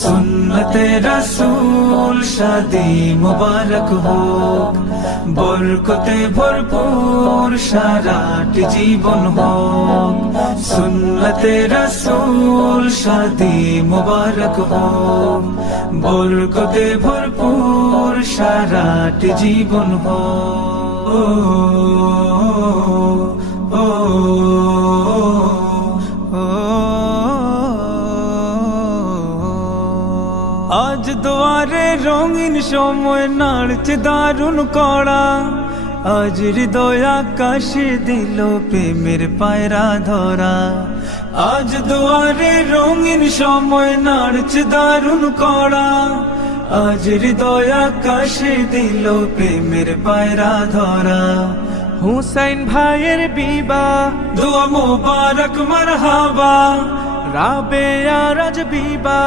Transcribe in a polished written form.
সুন্নতে রাসূল শাদি মুবারক হোক, বরকতে ভরপুর সারাটি জীবন হোক। সুন্নতে রাসূল শাদি মুবারক হোক, বরকতে ভরপুর সারাটি জীবন হোক। ও ও আজ দুয়ারে রঙিন সময় নাড়ছে দারুণ কড়া, আজ হৃদয় আকাশে দিল প্রেমের পায়রা ধরা। আজ দুয়ারে রঙিন সময় নাড়ছে দারুণ কড়া, আজ হৃদয় আকাশে দিল প্রেমের পায়রা ধরা। হুসাইন ভাইয়ের বিবাহ, দোয়া মোবারক মারহাবা, রাবেয়া রাজ বিবাহ।